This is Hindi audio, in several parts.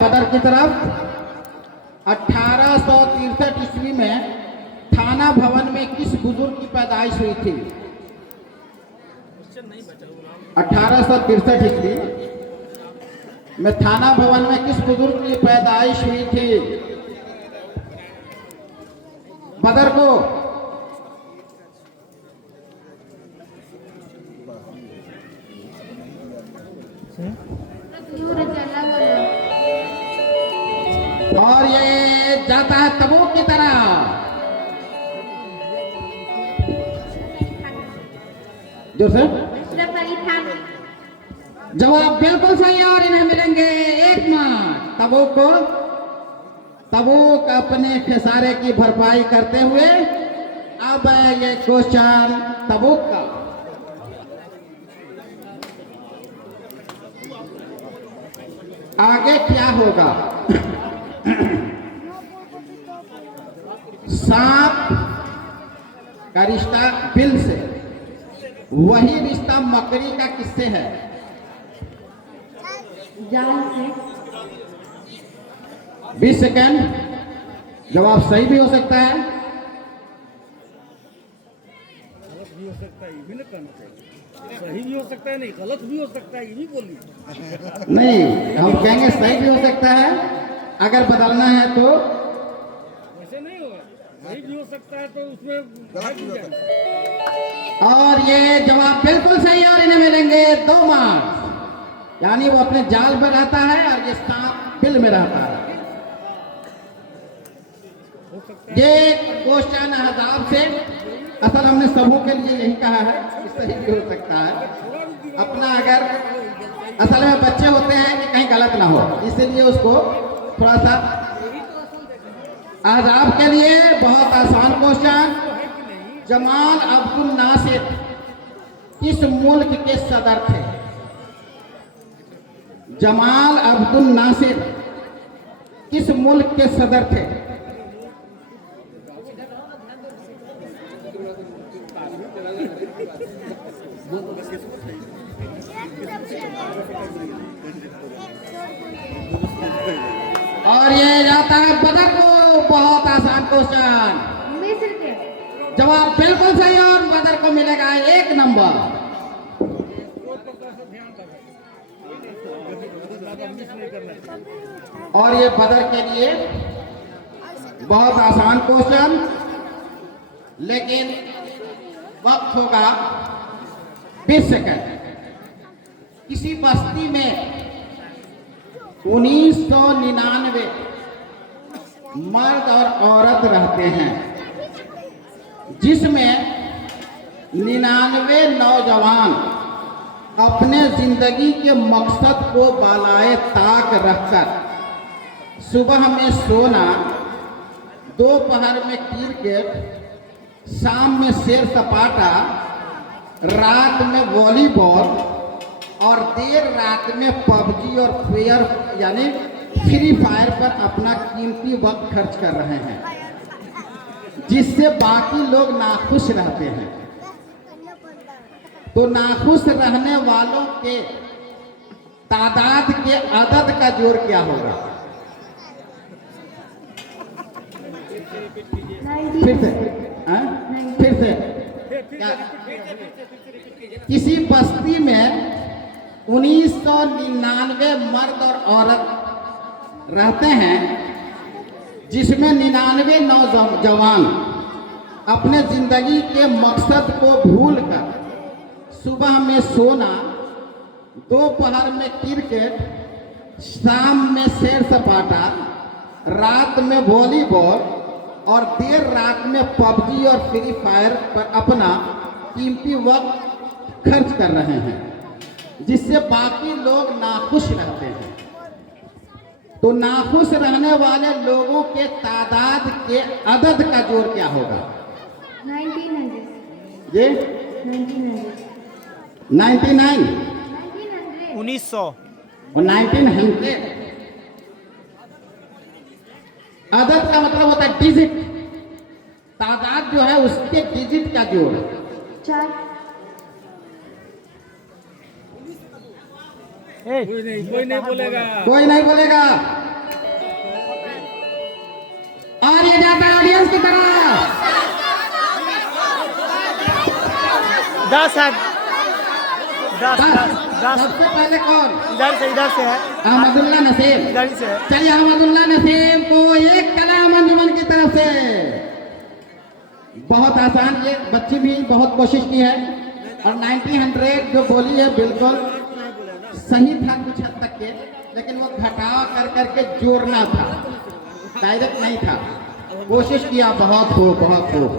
बदर की तरफ 1863 ईस्वी में थाना भवन में किस बुजुर्ग की पैदाइश हुई थी? 1863 ईस्वी में थाना भवन में किस बुजुर्ग की पैदाइश हुई थी? बदर को और ये जाता है तबूक की तरह। जोर से जवाब बिल्कुल सही और इन्हें मिलेंगे 1 मार्क। तबूक अपने खसारे की भरपाई करते हुए अब ये क्वेश्चन तबूक का। आगे क्या होगा? सांप का रिश्ता बिल से, वही रिश्ता मकड़ी का किससे है? जाल से। 20 सेकेंड। जवाब सही भी हो सकता है, गलत भी हो सकता है, ये भी ना कहना चाहिए। सही भी हो सकता है, नहीं गलत भी हो सकता है, ये भी बोलिए। नहीं हम कहेंगे सही भी हो सकता है, अगर बदलना है तो। वैसे नहीं होगा, सही भी हो सकता है तो उसमें गलत भी हो सकता है। और ये जवाब बिल्कुल सही और इन्हें मिलेंगे 2 मार्क्स। यानी वो अपने जाल में रहता है और ये सांप बिल में रहता है। ये क्वेश्चन हिसाब से असल हमने सबों के लिए यही कहा है कि सही भी हो सकता है। अपना अगर असल में बच्चे होते हैं कि कहीं गलत ना हो, इसीलिए उसको थोड़ा सा। आज आपके लिए बहुत आसान क्वेश्चन। जमाल अब्दुल नासिर किस मुल्क के सदर थे? जमाल अब्दुल नासिर किस मुल्क के सदर थे? और ये जाता है बदर को। बहुत आसान क्वेश्चन। मिस्र के। जवाब बिल्कुल सही और बदर को मिलेगा 1 नंबर। और ये बदर के लिए बहुत आसान क्वेश्चन, लेकिन वक्त होगा 20 सेकंड। किसी बस्ती में 1999 मर्द और औरत रहते हैं, जिसमें 99 नौजवान अपने जिंदगी के मकसद को बालाए ताक रखकर सुबह में सोना, दोपहर में क्रिकेट, शाम में सैर सपाटा, रात में वॉलीबॉल और देर रात में पबजी और फ्री फायर पर अपना कीमती वक्त खर्च कर रहे हैं, जिससे बाकी लोग नाखुश रहते हैं। तो नाखुश रहने वालों के तादाद के अदद का जोड़ क्या होगा? फिर से क्या? किसी बस्ती में 1999 मर्द और औरत रहते हैं, जिसमें 99 नौजवान अपने जिंदगी के मकसद को भूलकर सुबह में सोना, दोपहर में क्रिकेट, शाम में सैर सपाटा, रात में वॉलीबॉल और देर रात में पबजी और फ्री फायर पर अपना कीमती वक्त खर्च कर रहे हैं, जिससे बाकी लोग नाखुश रहते हैं। तो नाखुश रहने वाले लोगों के तादाद के अदद का जोड़ क्या होगा? 1900। ये 1900। 1900 और 1900। अदद का मतलब होता है डिजिट। तादाद जो है उसके डिजिट का जोड़। 4। कोई नहीं बोलेगा। कोई नहीं बोलेगा। की तरफ। 10 है, 10 10। 10 सबसे पहले कौन? इधर से है, अहमदुल्ला नसीम। इधर ही से है। चलिए अहमदुल्ला नसीम को एक कलाम अंजुमन की तरफ से। बहुत आसान, ये बच्ची भी बहुत कोशिश की है और 1900 जो बोली है बिल्कुल सही था कुछ हद तक के, लेकिन वो घटाव कर करके जोड़ना था, डायरेक्ट नहीं था। कोशिश किया, बहुत खूब बहुत खूब।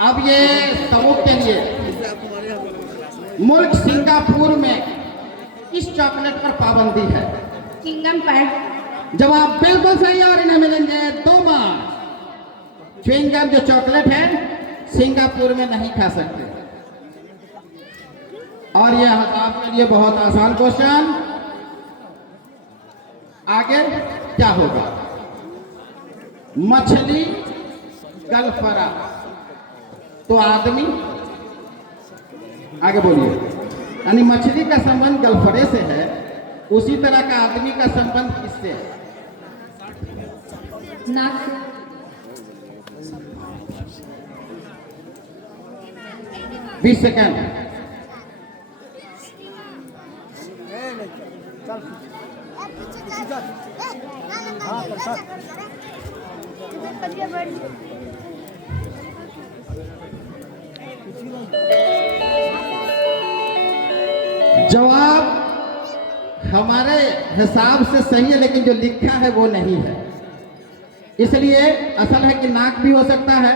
अब ये सबूत के लिए मुल्क सिंगापुर में किस चॉकलेट पर पाबंदी है? चिंगम पैड। जवाब बिल्कुल सही और इन्हें मिलेंगे 2 मार्क्स। च्युइंगम जो चॉकलेट है सिंगापुर में नहीं खा सकते। और यह आपके लिए बहुत आसान क्वेश्चन। आगे क्या होगा? मछली गलफरा तो आदमी, आगे बोलिए। यानी मछली का संबंध गलफरे से है, उसी तरह का आदमी का संबंध किससे है? नाक। 20 सेकंड। जवाब हमारे हिसाब से सही है, लेकिन जो लिखा है वो नहीं है। इसलिए असल है कि नाक भी हो सकता है,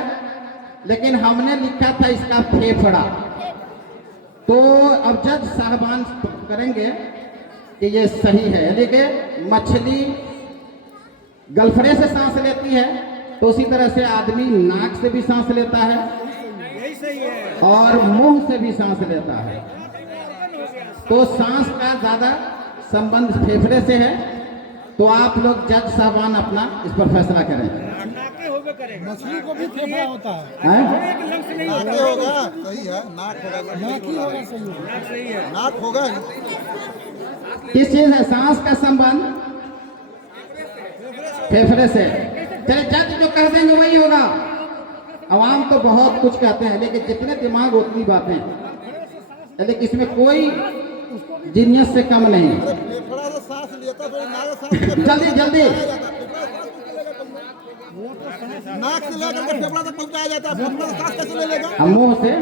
लेकिन हमने लिखा था इसका फेफड़ा। तो अब जज साहबान करेंगे कि ये सही है। लेकिन मछली गलफरे से सांस लेती है, तो उसी तरह से आदमी नाक से भी सांस लेता है यही सही है। और मुंह से भी सांस लेता है। तो सांस का ज्यादा संबंध फेफड़े से है। तो आप लोग जज साहबान अपना इस पर फैसला करें। नाके होगा करेगा। मछली को भी फेफड़ा होता है। हैं? एक लंग से नहीं होता। नाक होगा, सही है। नाक होगा, नाक ही होगा सही है। नाक सही है। नाक होगा। किस चीज है सांस का संबंध? फेफड़े से। चले जज जो कह देंगे वही होगा। अवाम तो बहुत कुछ कहते हैं, लेकिन जितने दिमाग उतनी बातें, लेकिन इसमें कोई जीनियस से कम नहीं। फेफड़ा से सांस लेता तो नाक से सांस जल्दी जल्दी। नाक से लेकर के फेफड़ा तक पहुंचाया जाता है। फेफड़ा से सांस कैसे ले लेगा? हम मुंह से।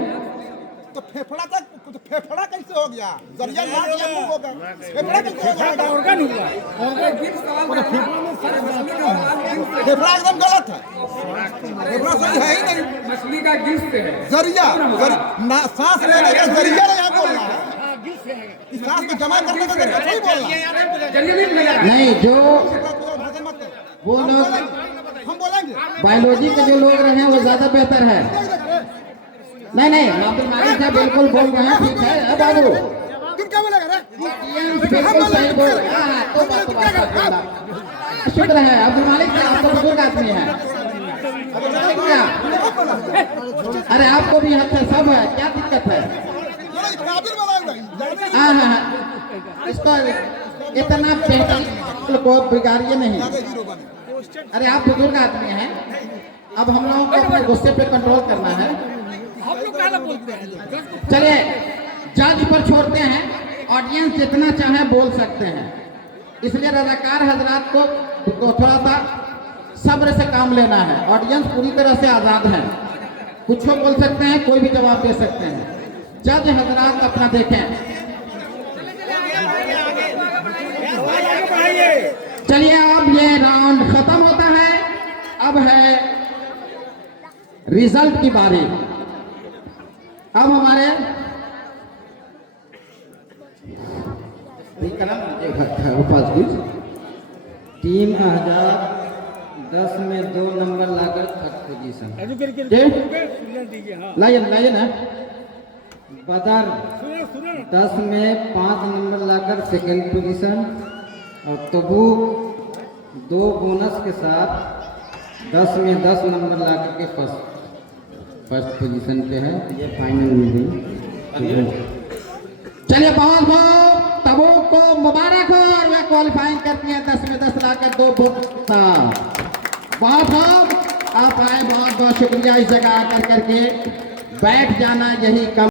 तो फेफड़ा तक, तो फेफड़ा कैसे हो गया? जरिया नाक या मुंह होगा। फेफड़ा कैसे हो जाएगा? ऑर्गन हुआ। फेफड़ा एकदम गलत है। फेफड़ा सही है ही नहीं। मछली का गिफ्ट है। जरिया, सांस लेने का जरिया यहाँ बोलना है। हाँ, गिर से है। कि सांस को जमा करने का जरिया नहीं बोलना है। जल्दी मिला। नहीं, जो भाषण मत कर। वो लोग हम बोलेंगे। बायोलॉजी के जो लोग रहे हैं वो ज्यादा बेहतर है। नहीं नहीं, अब्दुल मालिक साहब बिल्कुल बोल रहे हैं, ठीक है। अब बाबू तुम क्या बोलेगा रे? बिल्कुल सही बोल रहे हैं। हाँ, तो बात बोला। शुक्र है अब्दुल मालिक साहब, आप तो बुजुर्ग आदमी है। अरे आपको भी हक है, सब है, क्या दिक्कत है? काबिल बनाएगा। हाँ हाँ हाँ, इसको इतना बेहतर को बिगाड़िए नहीं। हीरो बने। अरे आप बुजुर्ग आदमी हैं, अब हम लोगों को अपने गुस्से पे कंट्रोल करना है। हम लोग क्या बोलते हैं? चलिए जज पर छोड़ते हैं, ऑडियंस जितना चाहे बोल सकते हैं। इसलिए रजाकार हजरात को तो थोड़ा सा सब्र से काम लेना है। ऑडियंस पूरी तरह से आज़ाद है, कुछ बोल सकते हैं, कोई भी जवाब दे सकते हैं। जज हजरात अपना देखें। चलिए अब ये राउंड खत्म होता है, अब है रिजल्ट की बारी। अब हमारे टीम 10 में 2 नंबर लाकर थर्ड पोजीशन। दीजिए। हाँ, लाइए लाइए ना। बदर सुनो 10 में 5 नंबर लाकर सेकंड पोजीशन। और तबू 2 बोनस के साथ 10 में 10 नंबर लाकर के फर्स्ट पोजीशन पे है। ये फाइनल में गई। चलिए बहुत बहुत तबू को मुबारक हो, और वह क्वालिफाइंग करती है 10 में 10 लाकर। मिलाकर 2 बोनस। बहुत आप आए, बहुत बहुत शुक्रिया। इस जगह आकर करके बैठ जाना यही कम